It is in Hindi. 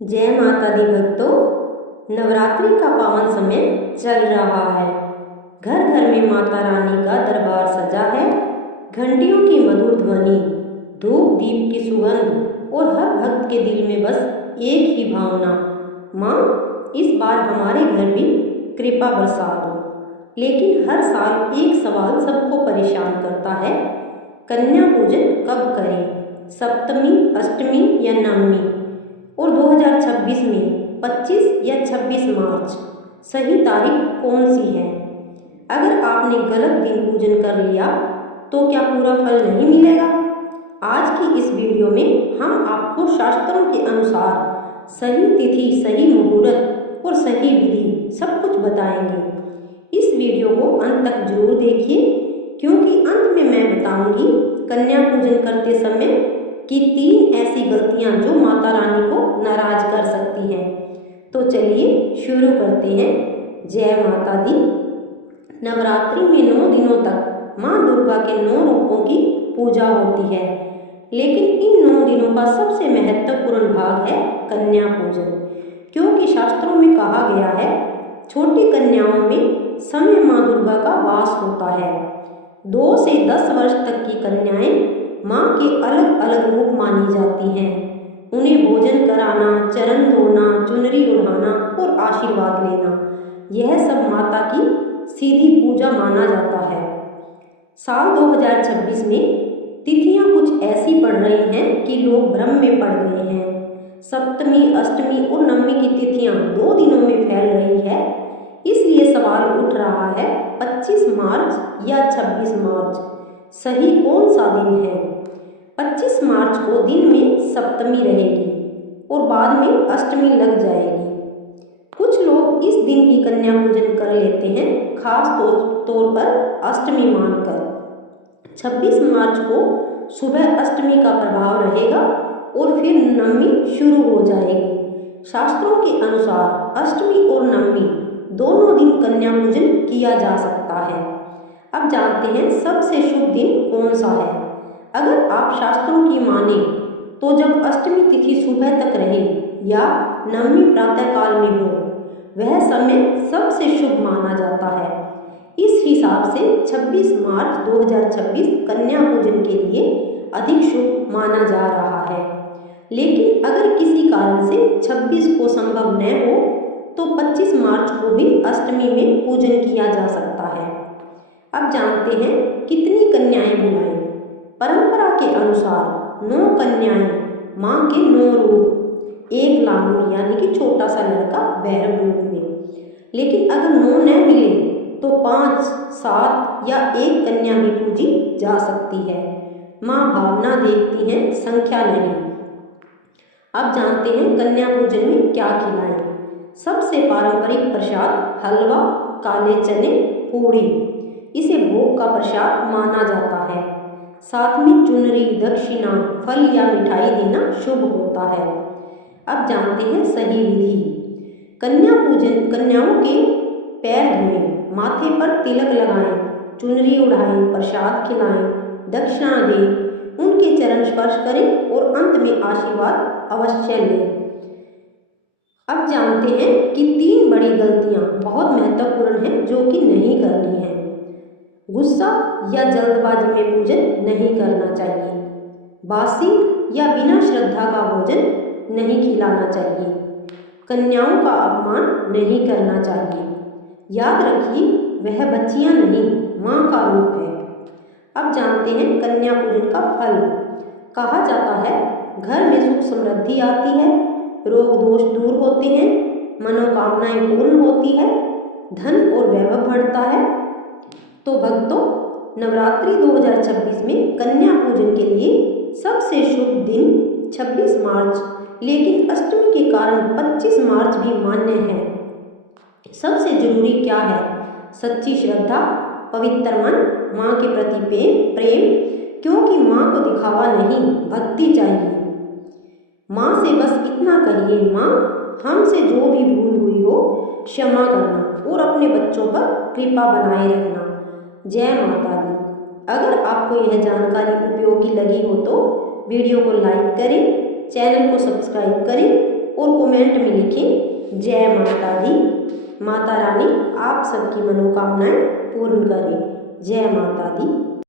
जय माता दी भक्तों। नवरात्रि का पावन समय चल रहा है। घर घर में माता रानी का दरबार सजा है। घंटियों की मधुर ध्वनि, धूप दीप की सुगंध और हर भक्त के दिल में बस एक ही भावना, माँ इस बार हमारे घर भी कृपा बरसा दो। लेकिन हर साल एक सवाल सबको परेशान करता है, कन्या पूजन कब करें, सप्तमी, अष्टमी या नवमी? और 2026 में 25 या 26 मार्च सही तारीख कौन सी है? अगर आपने गलत दिन पूजन कर लिया तो क्या पूरा फल नहीं मिलेगा? आज की इस वीडियो में हम आपको शास्त्रों के अनुसार सही तिथि, सही मुहूर्त और सही विधि सब कुछ बताएंगे। इस वीडियो को अंत तक जरूर देखिए, क्योंकि अंत में मैं बताऊंगी कन्या पूजन करते समय कि 3 ऐसी गलतियां जो माता रानी को नाराज कर सकती हैं। तो चलिए शुरू करते हैं। जय माता दी। नवरात्रि में 9 दिनों तक माँ दुर्गा के 9 रूपों की पूजा होती है, लेकिन इन 9 दिनों का सबसे महत्वपूर्ण भाग है कन्या पूजन। क्योंकि शास्त्रों में कहा गया है, छोटी कन्याओं में समय माँ दुर्गा का वास होता है। 2 से 10 वर्ष तक की कन्याएं माँ के अलग अलग रूप मानी जाती हैं। उन्हें भोजन कराना, चरण धोना, चुनरी उड़ाना और आशीर्वाद लेना, यह सब माता की सीधी पूजा माना जाता है। साल 2026 में तिथियां कुछ ऐसी पड़ रही हैं कि लोग भ्रम में पड़ गए हैं। सप्तमी, अष्टमी और नवमी की तिथियां 2 दिनों में फैल रही है। इसलिए सवाल उठ रहा है, 25 मार्च या 26 मार्च सही कौन सा दिन है? 25 मार्च को दिन में सप्तमी रहेगी और बाद में अष्टमी लग जाएगी। कुछ लोग इस दिन ही कन्या पूजन कर लेते हैं, खास तौर पर अष्टमी मानकर। 26 मार्च को सुबह अष्टमी का प्रभाव रहेगा और फिर नवमी शुरू हो जाएगी। शास्त्रों के अनुसार अष्टमी और नवमी दोनों दिन कन्या पूजन किया जा सकता है। अब जानते हैं सबसे शुभ दिन कौन सा है। अगर आप शास्त्रों की माने तो जब अष्टमी तिथि सुबह तक रहे या नवमी प्रातः काल में हो, वह समय सबसे शुभ माना जाता है। इस हिसाब से 26 मार्च 2026 कन्या पूजन के लिए अधिक शुभ माना जा रहा है। लेकिन अगर किसी कारण से 26 को संभव न हो तो 25 मार्च को भी अष्टमी में पूजन किया जा सकता है। अब जानते हैं कितनी कन्याएं बुलाएं। परंपरा के अनुसार 9 कन्याएं माँ के 9 रूप, एक लांगूर यानी कि छोटा सा लड़का भैरव रूप में। लेकिन अगर 9 न मिले तो 5, 7 या 1 कन्या भी पूजी जा सकती है। माँ भावना देखती हैं, संख्या नहीं। अब जानते हैं कन्या पूजन में क्या खिलाएं। सबसे पारंपरिक प्रसाद हलवा, काले चने, पूड़ी, इसे भोग का प्रसाद माना जाता है। साथ में चुनरी, दक्षिणा, फल या मिठाई देना शुभ होता है। अब जानते हैं सही विधि। कन्या पूजन, कन्याओं के पैर धोएं, माथे पर तिलक लगाएं, चुनरी उड़ाएं, प्रसाद खिलाएं, दक्षिणा दें, उनके चरण स्पर्श करें और अंत में आशीर्वाद अवश्य लें। अब जानते हैं कि 3 बड़ी गलतियां बहुत महत्वपूर्ण हैं जो कि नहीं करनी है। गुस्सा या जल्दबाजी में पूजन नहीं करना चाहिए। बासी या बिना श्रद्धा का भोजन नहीं खिलाना चाहिए। कन्याओं का अपमान नहीं करना चाहिए। याद रखिए, वह बच्चियां नहीं, माँ का रूप है। अब जानते हैं कन्या पूजन का फल। कहा जाता है, घर में सुख समृद्धि आती है, रोग दोष दूर होते हैं, मनोकामनाएं पूर्ण होती है, धन और वैभव बढ़ता है। तो भक्तों, नवरात्रि 2026 में कन्या पूजन के लिए सबसे शुभ दिन 26 मार्च, लेकिन अष्टमी के कारण 25 मार्च भी मान्य है। सबसे जरूरी क्या है? सच्ची श्रद्धा, पवित्र मन, माँ के प्रति प्रेम, क्योंकि माँ को दिखावा नहीं, भक्ति चाहिए। माँ से बस इतना कहिए, माँ हमसे जो भी भूल हुई हो क्षमा करना और अपने बच्चों पर कृपा बनाए रखना। जय माता दी। अगर आपको यह जानकारी उपयोगी लगी हो तो वीडियो को लाइक करें, चैनल को सब्सक्राइब करें और कमेंट में लिखें जय माता दी। माता रानी आप सबकी मनोकामनाएं पूर्ण करे। जय माता दी।